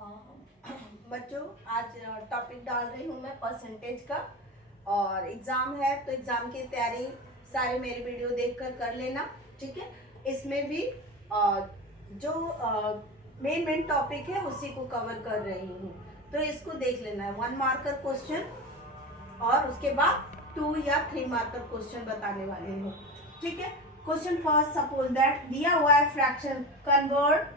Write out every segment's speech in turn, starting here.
बच्चों आज टॉपिक डाल रही हूँ मैं परसेंटेज का। और एग्जाम है तो एग्जाम की तैयारी सारे मेरी वीडियो देखकर कर लेना, ठीक है। इसमें भी जो मेन टॉपिक है उसी को कवर कर रही हूँ, तो इसको देख लेना है। 1 मार्कर क्वेश्चन और उसके बाद 2 या 3 मार्कर क्वेश्चन बताने वाले हूँ, ठीक है। क्वेश्चन फर्स्ट, सपोज दैट दिया हुआ है फ्रैक्शन कन्वर्ट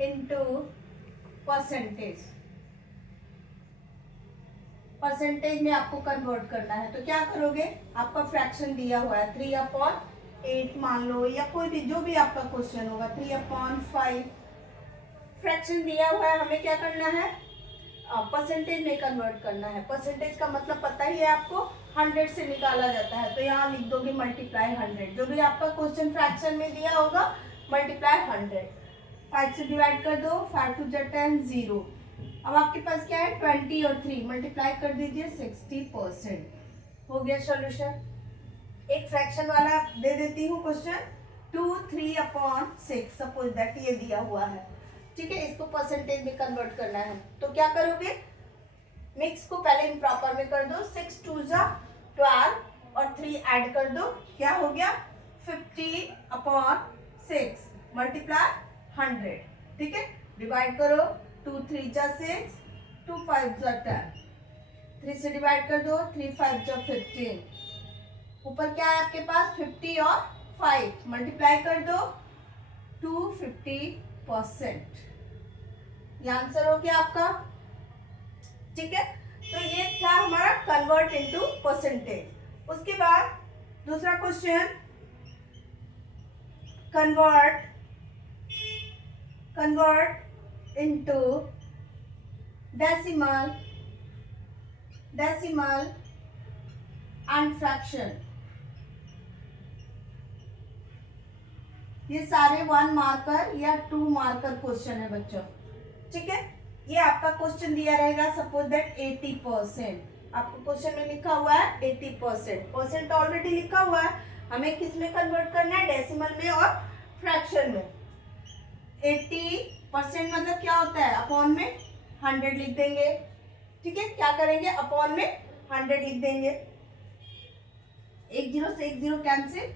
इनटू परसेंटेज में आपको कन्वर्ट करना है। तो क्या करोगे, आपका फ्रैक्शन दिया हुआ है 3/8 मान लो, या कोई भी जो भी आपका क्वेश्चन होगा 3/5 फ्रैक्शन दिया हुआ है। हमें क्या करना है, परसेंटेज में कन्वर्ट करना है। परसेंटेज का मतलब पता ही है आपको, 100 से निकाला जाता है। तो यहाँ लिख दोगे मल्टीप्लाई 100, जो भी आपका क्वेश्चन फ्रैक्शन में दिया होगा मल्टीप्लाई 100। 5 से डिवाइड कर दो, 5 2 10 0। अब आपके पास क्या है, 20 और 3 मल्टीप्लाई कर दीजिए, 60% हो गया सॉल्यूशन। एक फ्रैक्शन वाला दे देती हूँ क्वेश्चन, 2 3/6 सपोज दैट ये दिया हुआ है, ठीक है। इसको परसेंटेज में कन्वर्ट करना है। तो क्या करोगे, मिक्स को पहले इम्प्रॉपर में कर दो, 6 2 12 और 3 ऐड कर दो, क्या हो गया 50/6 मल्टीप्लाई 100, ठीक है। डिवाइड करो, 2 3 6, 2 5 10, 3 से डिवाइड कर दो, 3 5 15। ऊपर क्या है आपके पास, 50 और 5 मल्टीप्लाई कर दो, 250%। ये आंसर हो गया आपका, ठीक है। तो ये था हमारा कन्वर्ट इनटू परसेंटेज। उसके बाद दूसरा question, convert into decimal and fraction। ये सारे 1 मार्कर या 2 मार्कर क्वेश्चन है बच्चों, ठीक है। ये आपका क्वेश्चन दिया रहेगा, सपोज दैट 80%। आपको क्वेश्चन में लिखा हुआ है 80%, परसेंट ऑलरेडी लिखा हुआ है। हमें किस में कन्वर्ट करना है, डेसिमल में और फ्रैक्शन में। 80% मतलब क्या होता है, अपॉन में 100 लिख देंगे, ठीक है। क्या करेंगे, अपॉन में 100 लिख देंगे। 1 0 से 1 0 कैंसिल,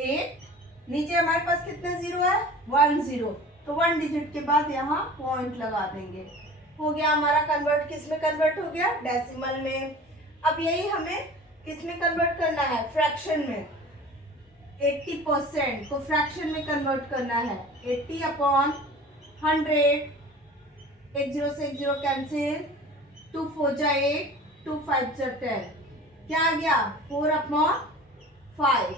8 नीचे हमारे पास कितने जीरो है, 1 0, तो 1 डिजिट के बाद यहाँ पॉइंट लगा देंगे। हो गया हमारा कन्वर्ट, किस में कन्वर्ट हो गया, डेसिमल में। अब यही हमें किस में कन्वर्ट करना है, फ्रैक्शन में। 80% को फ्रैक्शन में कन्वर्ट करना है, 80/100, 1 0 से 1 0 कैंसिल, 2 4 8, 2 5 10, क्या आ गया 4/5।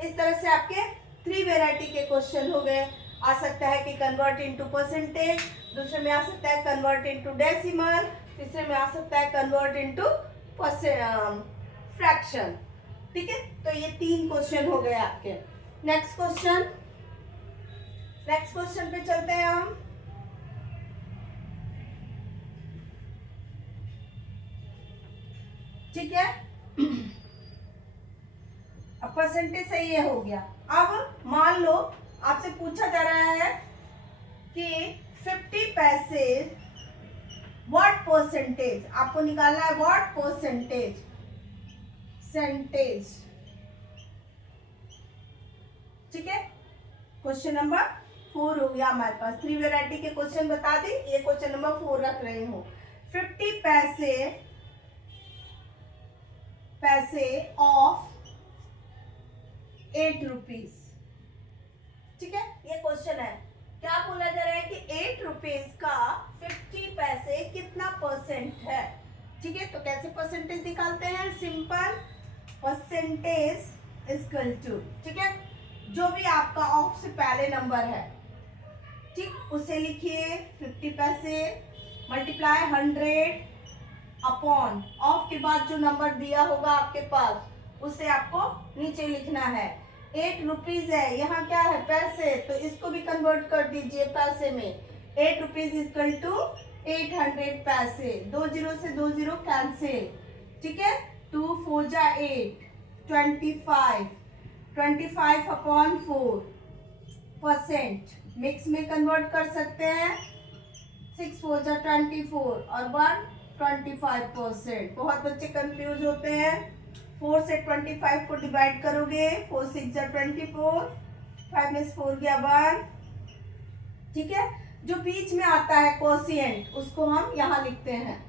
इस तरह से आपके 3 वेराइटी के क्वेश्चन हो गए। आ सकता है कि कन्वर्ट इनटू परसेंटेज, दूसरे में आ सकता है कन्वर्ट इनटू डेसिमल, तीसरे में आ सकता है कन्वर्ट इनटू फ्रैक्शन, ठीक है। तो ये 3 क्वेश्चन हो गए आपके। नेक्स्ट क्वेश्चन पे चलते हैं हम। ठीक है, अब परसेंटेज सही है, हो गया। अब मान लो आपसे पूछा जा रहा है कि 50 पैसे व्हाट परसेंटेज, आपको निकालना है व्हाट परसेंटेज, ठीक है। क्वेश्चन नंबर 4 हो गया हमारे पास। 3 वेराइटी के क्वेश्चन बता दी, ये क्वेश्चन नंबर 4 रख रही हूं। 50 पैसे ऑफ 8 रुपीज, ठीक है। ये क्वेश्चन है, क्या बोला जा रहा है कि 8 रुपीज का 50 पैसे कितना परसेंट है, ठीक है। तो कैसे परसेंटेज निकालते हैं, सिंपल, परसेंटेज इक्वल टू, ठीक है, जो भी आपका ऑफ से पहले नंबर है, ठीक, उसे लिखिए 50 पैसे मल्टीप्लाई 100 अपॉन ऑफ के बाद जो नंबर दिया होगा आपके पास उसे आपको नीचे लिखना है। 8 रुपीज है, यहाँ क्या है, पैसे, तो इसको भी कन्वर्ट कर दीजिए पैसे में। 8 रुपीज इक्वल टू 800 पैसे, 2 0 से 2 0 कैंसिल, ठीक है। 2 4 8, 25 25/4 परसेंट मिक्स में कन्वर्ट कर सकते हैं। 6 4 जा 24 और 1 25%। बहुत बच्चे कंफ्यूज होते हैं। 4 से 25 को डिवाइड करोगे, 4 6 जा 24, 5 में 4 गया 1। ठीक है, जो बीच में आता है कोशिएंट उसको हम यहाँ लिखते हैं।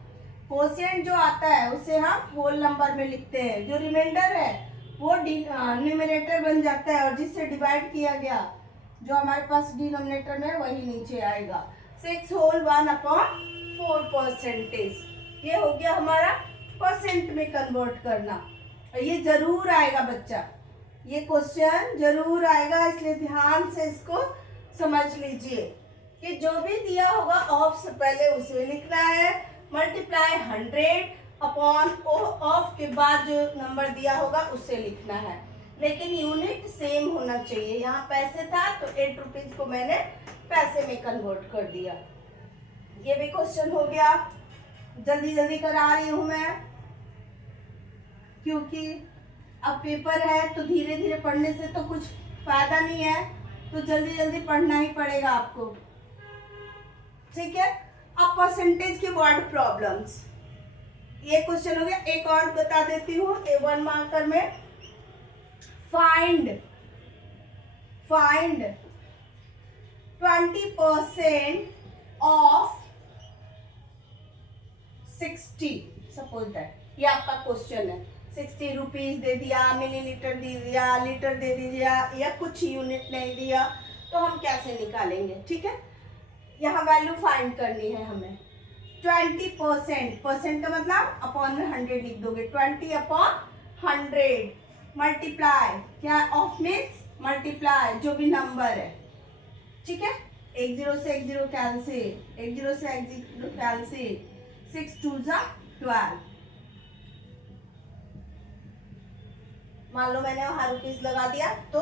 कोशिएंट जो आता है उसे हम होल नंबर में लिखते हैं। जो रिमाइंडर है वो न्यूमरेटर बन जाता है और जिससे डिवाइड किया गया जो हमारे पास डिनोमिनेटर में वही नीचे आएगा। 6 होल 1/4%। ये हो गया हमारा परसेंट में कन्वर्ट करना। ये जरूर आएगा बच्चा, ये क्वेश्चन जरूर आएगा, इसलिए ध्यान से इसको समझ लीजिए कि जो भी दिया होगा ऑफ से पहले उसे लिखना है। मल्टीप्लाई 100 अपॉन ऑफ के बाद जो नंबर दिया होगा उसे लिखना है, लेकिन यूनिट सेम होना चाहिए। यहाँ पैसे था तो 8 रुपीज को मैंने पैसे में कन्वर्ट कर दिया। ये भी क्वेश्चन हो गया। जल्दी जल्दी करा रही हूं मैं क्योंकि अब पेपर है तो धीरे धीरे पढ़ने से तो कुछ फायदा नहीं है, तो जल्दी जल्दी पढ़ना ही पड़ेगा आपको। ठीक है, अब परसेंटेज के वर्ड प्रॉब्लम्स, ये क्वेश्चन हो गया। एक और बता देती हूँ A1 मार्कर में। फाइंड 20% ऑफ 60, सपोज दैट ये आपका क्वेश्चन है। 60 रुपीज दे दिया, मिलीलीटर दे दिया, लीटर दे दिया या कुछ यूनिट नहीं दिया, तो हम कैसे निकालेंगे? ठीक है, यहाँ वैल्यू फाइंड करनी है हमें। 20% परसेंट का मतलब अपॉन में 100 लिख दोगे। 20 अपॉन 100 मल्टीप्लाई, क्या ऑफ मीन्स मल्टीप्लाई जो भी नंबर है। ठीक है, 1 0 से 1 0 कैंसिल, 1 0 से 1 0 कैंसिल, 6 2 जा 12। मान लो मैंने वहां रुपीज लगा दिया तो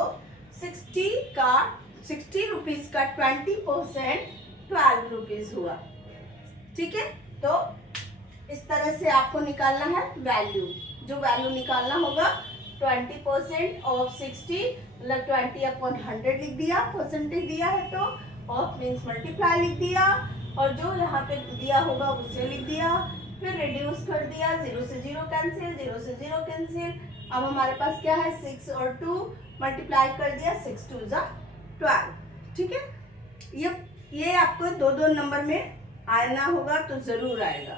60 रुपीज का 20% 12 रुपीज हुआ। ठीक है, तो इस तरह से आपको निकालना है वैल्यू। जो वैल्यू निकालना होगा 20% ऑफ 60 मतलब 20 अपॉन 100 लिख दिया, परसेंटेज दिया है तो ऑफ मीन्स मल्टीप्लाई लिख दिया, और जो यहाँ पे दिया होगा उसे लिख दिया, फिर रिड्यूस कर दिया। 0 से 0 कैंसिल, 0 से 0 कैंसिल। अब हमारे पास क्या है 6 और 2 मल्टीप्लाई कर दिया, 6 2 जा 12। ठीक है, ये आपको दो दो नंबर में आना होगा तो जरूर आएगा।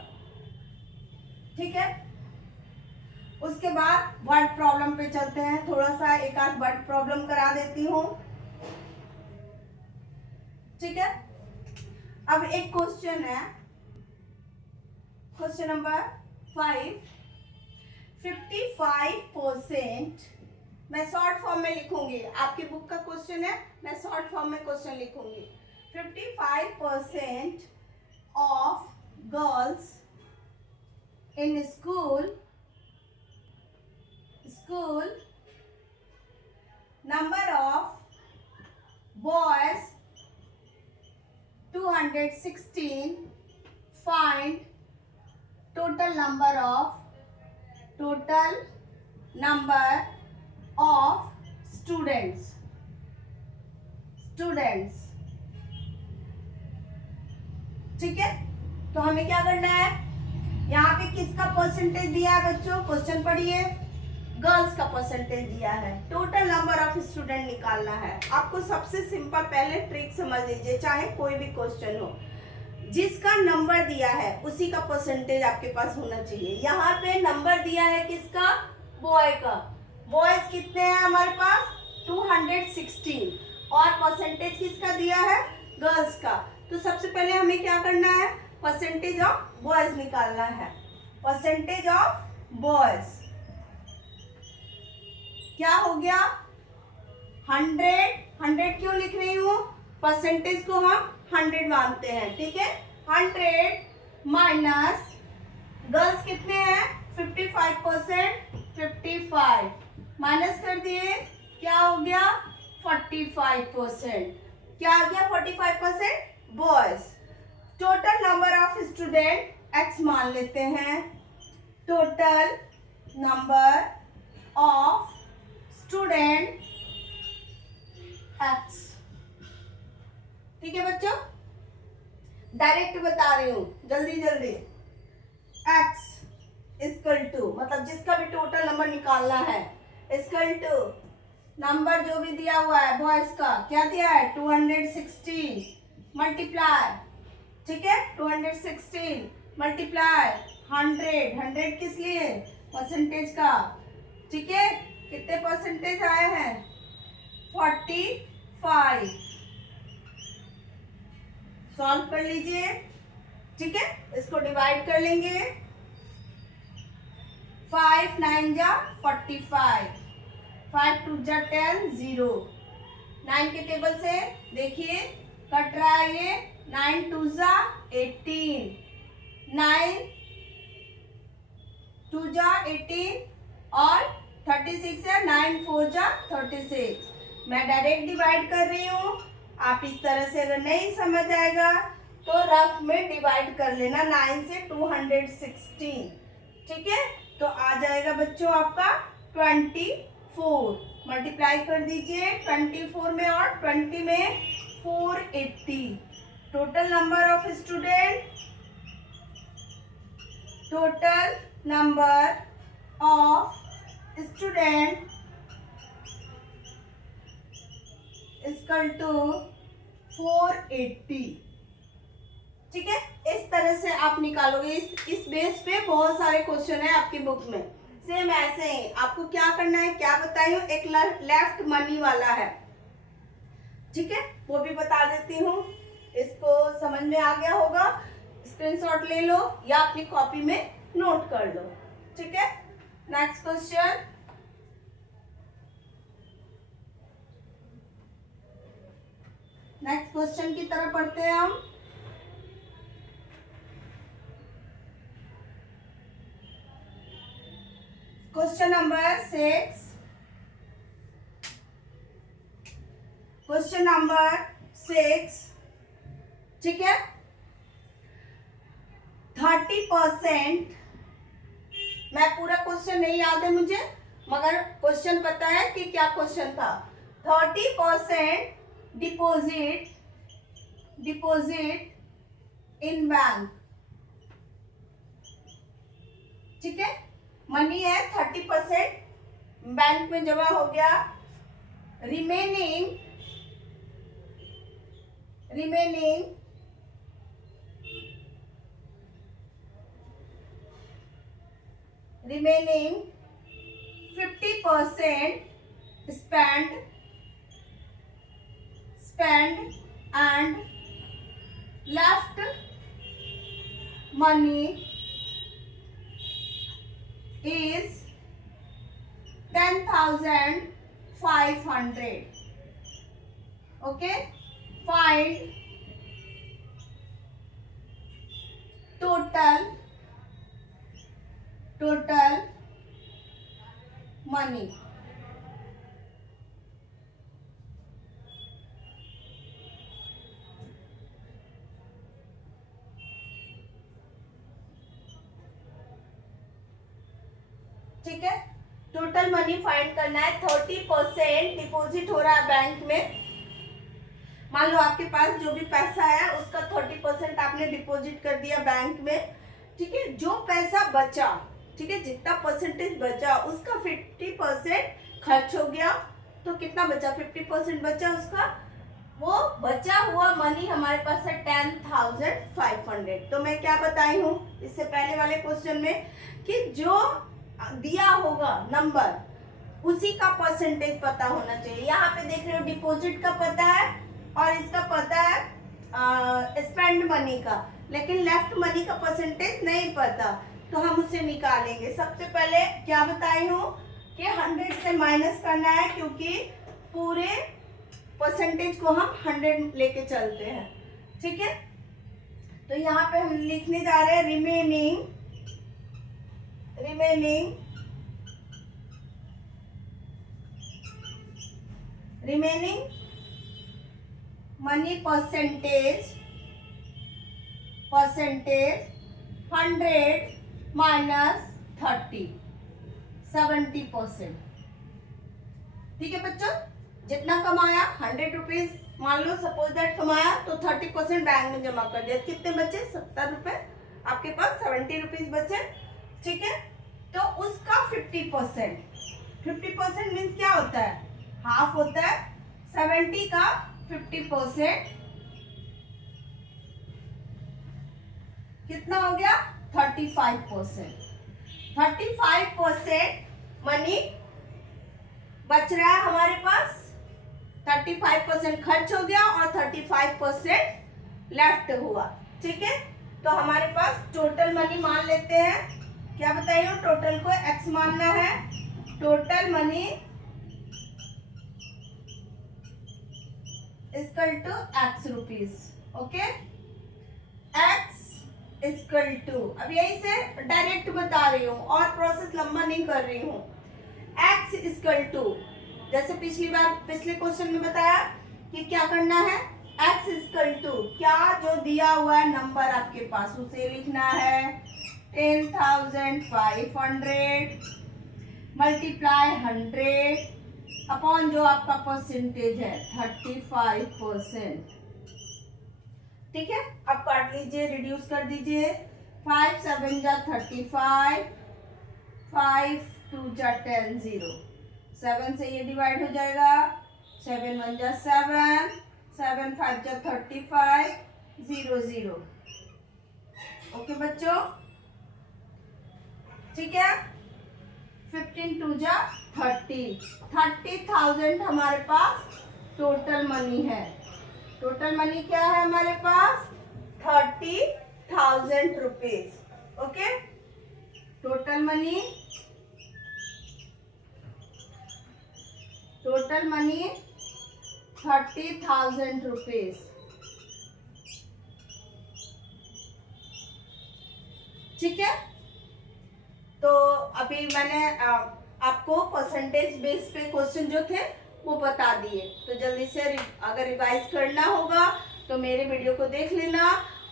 ठीक है, उसके बाद वर्ड प्रॉब्लम पे चलते हैं। थोड़ा सा एक आध वर्ड प्रॉब्लम करा देती हूँ। ठीक है, अब एक क्वेश्चन है, क्वेश्चन नंबर 5। 55%, मैं शॉर्ट फॉर्म में लिखूंगी, आपकी बुक का क्वेश्चन है, मैं शॉर्ट फॉर्म में क्वेश्चन लिखूंगी। 55% of girls in school number of boys 216, find total number of students। ठीक है, तो हमें क्या करना है, यहाँ पे किसका परसेंटेज दिया है बच्चों? क्वेश्चन पढ़िए, गर्ल्स का परसेंटेज दिया है। टोटल नंबर ऑफ स्टूडेंट निकालना है। आपको सबसे सिंपल पहले ट्रिक समझ लीजिए, चाहे कोई भी क्वेश्चन हो, जिसका नंबर दिया है उसी का परसेंटेज आपके पास होना चाहिए। यहाँ पे नंबर दिया है किसका? बॉय का। बॉयज कितने हैं हमारे पास? 216, और परसेंटेज किसका दिया है? गर्ल्स का। तो सबसे पहले हमें क्या करना है? परसेंटेज ऑफ बॉयज निकालना है। परसेंटेज ऑफ बॉयज क्या हो गया? 100 क्यों लिख रही हूँ? परसेंटेज को हम 100 मानते हैं। ठीक है, 100 माइनस गर्ल्स कितने हैं? 55%, 55 माइनस कर दिए, क्या हो गया? 45%। क्या आ गया? 45% boys. Total number of student x मान लेते हैं। Total number of student x ठीक है बच्चों, डायरेक्ट बता रही हूँ, जल्दी जल्दी। x इक्वल टू, मतलब जिसका भी टोटल नंबर निकालना है, इक्वल टू नंबर जो भी दिया हुआ है बॉयज का, क्या दिया है 216 मल्टीप्लाई, ठीक है 216 मल्टीप्लाई 100, 100 किस लिए, परसेंटेज का, ठीक है कितने परसेंटेज आए हैं 45। सॉल्व कर लीजिए, ठीक है इसको डिवाइड कर लेंगे, 5 9 जा 45, 5 2 जा 10, 0, 9 के टेबल से देखिए कट रहा है ये, 9 2 जा 18, 9 2 जा 18 और 36 है, 9 4 जा 36। मैं डायरेक्ट डिवाइड कर रही हूँ, आप इस तरह से अगर नहीं समझ आएगा तो रफ में डिवाइड कर लेना 9 से 216, ठीक है तो आ जाएगा बच्चों आपका 24, मल्टीप्लाई कर दीजिए 24 में और 20 में 480। Total number of student, total number of student equal to 480, ठीक है इस तरह से आप निकालोगे। इस बेस पे बहुत सारे क्वेश्चन है आपकी बुक में, सेम ऐसे ही। आपको क्या करना है क्या बताई हूँ, एक लेफ्ट मनी वाला है, ठीक है वो भी बता देती हूँ, इसको समझ में आ गया होगा, स्क्रीनशॉट ले लो या अपनी कॉपी में नोट कर लो, ठीक है। नेक्स्ट क्वेश्चन, नेक्स्ट क्वेश्चन की तरफ पढ़ते हैं हम। क्वेश्चन नंबर 6, क्वेश्चन नंबर 6, ठीक है 30%, मैं पूरा क्वेश्चन नहीं याद है मुझे मगर क्वेश्चन पता है कि क्या क्वेश्चन था। 30% डिपॉजिट इन बैंक, ठीक है मनी है 30% बैंक में जमा हो गया, remaining 50% spend and left money is 10,500, okay find total money, ठीक है टोटल मनी फाइंड करना है। 30% डिपॉजिट हो रहा है बैंक में, मान लो आपके पास जो भी पैसा है उसका 30% आपने डिपॉजिट कर दिया बैंक में, ठीक है जो पैसा बचा, ठीक है जितना परसेंटेज बचा उसका 50% खर्च हो गया, तो कितना बचा 50% बचा उसका, वो बचा हुआ मनी हमारे पास है 10,500। तो मैं क्या बताई हूँ इससे पहले वाले क्वेश्चन में कि जो दिया होगा नंबर उसी का परसेंटेज पता होना चाहिए। यहाँ पे देख रहे हो डिपॉजिट का पता है और इसका पता है स्पेंड मनी का, लेकिन लेफ्ट मनी का परसेंटेज नहीं पता, तो हम उसे निकालेंगे। सबसे पहले क्या बताई हूँ कि 100 से माइनस करना है, क्योंकि पूरे परसेंटेज को हम 100 लेके चलते हैं, ठीक है। तो यहाँ पे हम लिखने जा रहे हैं रिमेनिंग मनी परसेंटेज 100 माइनस 30, 70%, ठीक है बच्चों। जितना कमाया 100 रुपीज मान लो सपोज दैट कमाया तो 30% बैंक में जमा कर दिया, कितने बचे? 70 रुपए, आपके पास 70 रुपीज बचे, ठीक है। तो उसका 50% मीन्स क्या होता है? हाफ होता है। 70 का 50% कितना हो गया? 35%। 35% मनी बच रहा है हमारे पास, 35% खर्च हो गया और 35% लेफ्ट हुआ, ठीक है। तो हमारे पास टोटल मनी मान लेते हैं, क्या बताइए? टोटल को x मानना है, total money equal to x rupees, okay. x equal to, अब यही से डायरेक्ट बता रही हूँ और प्रोसेस लंबा नहीं कर रही हूँ। x इक्वल टू, जैसे पिछले क्वेश्चन में बताया कि क्या करना है, x इक्वल टू क्या जो दिया हुआ है नंबर आपके पास उसे लिखना है 10,500 मल्टीप्लाई 100 अपॉन जो आपका परसेंटेज है 35%, ठीक है। अब काट लीजिए, रिड्यूस कर दीजिए, 5 7 जा 35, 5 2 जा 10, 0, 7 से ये डिवाइड हो जाएगा, 7 1 जा 7, 7 5 जा 35, 0 0, ओके बच्चों, ठीक है। 15 2 जा 30, 30,000 हमारे पास टोटल मनी है। टोटल मनी क्या है हमारे पास? 30,000 rupees, okay. Total money 30,000 rupees, ठीक है। तो अभी मैंने आपको परसेंटेज बेस पे क्वेश्चन जो थे वो बता दिए, तो जल्दी से अगर रिवाइज करना होगा तो मेरे वीडियो को देख लेना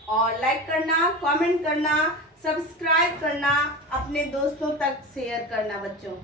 और लाइक करना, कमेंट करना, सब्सक्राइब करना, अपने दोस्तों तक शेयर करना बच्चों।